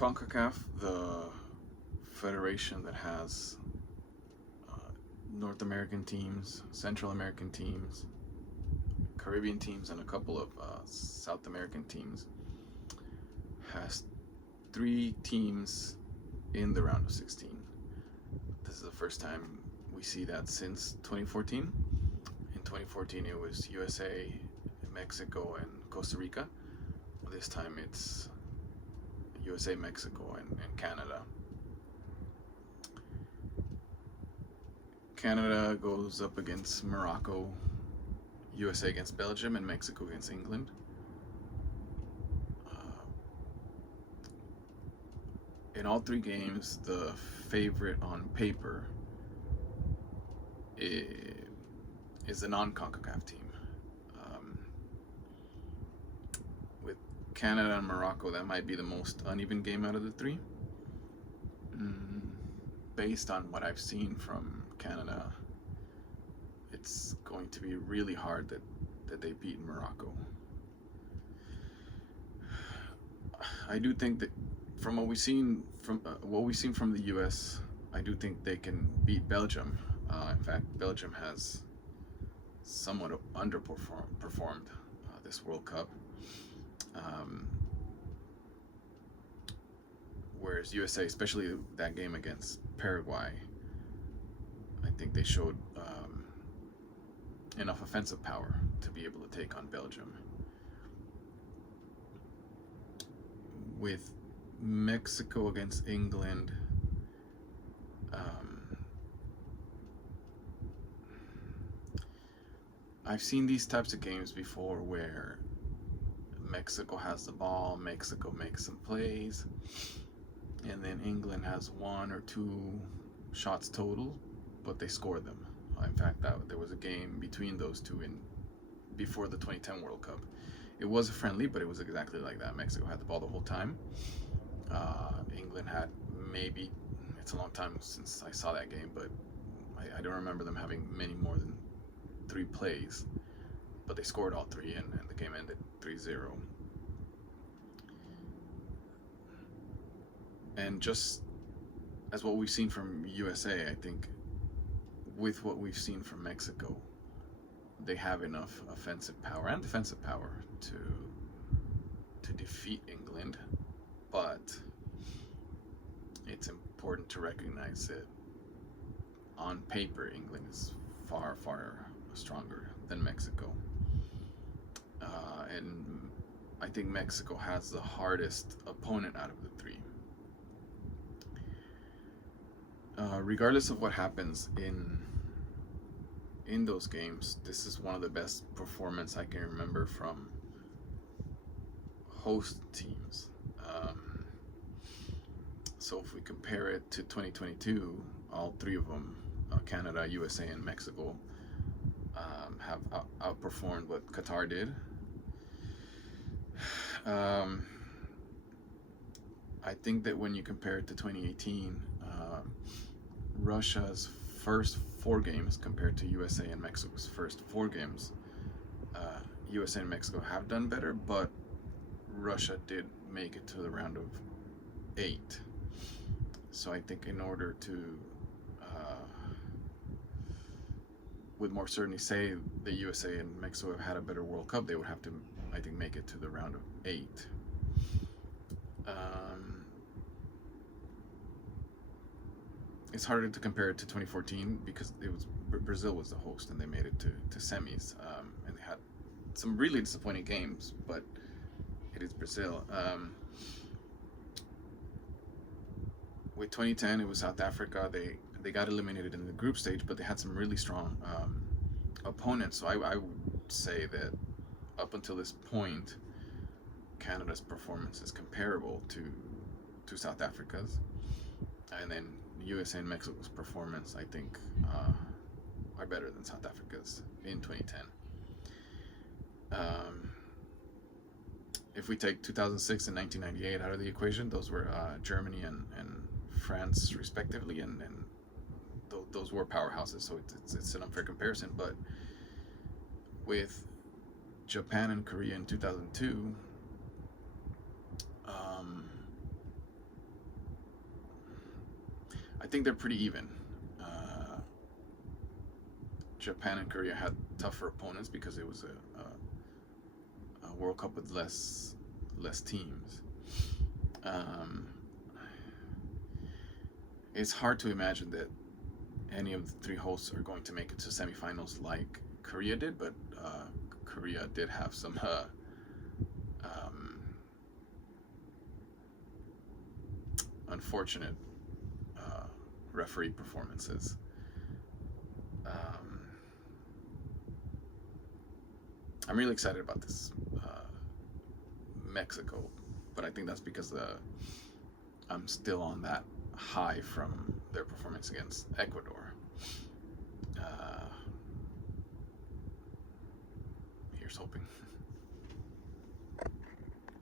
CONCACAF, the federation that has North American teams, Central American teams, Caribbean teams, and a couple of South American teams, has 3 teams in the round of 16. This is the first time we see that since 2014. In 2014, it was USA, Mexico, and Costa Rica. This time it's USA, Mexico, and Canada. Canada goes up against Morocco, USA against Belgium, and Mexico against England. In all 3 games, the favorite on paper is the non-CONCACAF team. With Canada and Morocco, that might be the most uneven game out of the 3. Based on what I've seen from Canada, it's going to be really hard that they beat Morocco. I do think that from what we've seen from the U.S., I do think they can beat Belgium. In fact, Belgium has somewhat underperformed this World Cup, whereas USA, especially that game against Paraguay, I think they showed enough offensive power to be able to take on Belgium. With Mexico against England, I've seen these types of games before where Mexico has the ball, Mexico makes some plays, and then England has 1 or 2 shots total, but they score them. In fact, there was a game between those two before the 2010 World Cup. It was a friendly, but it was exactly like that. Mexico had the ball the whole time. England had maybe, it's a long time since I saw that game, but I don't remember them having many more than 3 plays, but they scored all 3, and the game ended 3-0. And just as what we've seen from USA, I think with what we've seen from Mexico, they have enough offensive power and defensive power to defeat England, but it's important to recognize that on paper, England is far, far stronger than Mexico. And I think Mexico has the hardest opponent out of the 3. Regardless of what happens in those games, this is one of the best performances I can remember from host teams. So if we compare it to 2022, all 3 of them, Canada, USA, and Mexico, have outperformed what Qatar did. I think that when you compare it to 2018, Russia's first 4 games compared to USA and Mexico's first 4 games, USA and Mexico have done better, but Russia did make it to the round of 8. So I think in order to with more certainty say that USA and Mexico have had a better World Cup, they would have to, I think, make it to the round of 8. It's harder to compare it to 2014 because it was Brazil was the host and they made it to semis, and they had some really disappointing games, but it is Brazil. With 2010, it was South Africa. They got eliminated in the group stage, but they had some really strong opponents. So I would say that up until this point, Canada's performance is comparable to South Africa's, and then USA and Mexico's performance, I think, are better than South Africa's in 2010. If we take 2006 and 1998 out of the equation, those were Germany and France respectively, and those were powerhouses, so it's an unfair comparison. But with Japan and Korea in 2002, I think they're pretty even. Japan and Korea had tougher opponents because it was a World Cup with less teams. Um, it's hard to imagine that any of the three hosts are going to make it to semifinals like Korea did, but Korea did have some um, unfortunate referee performances. Um, I'm really excited about this Mexico, but I think that's because I'm still on that high from their performance against Ecuador. Uh, here's hoping.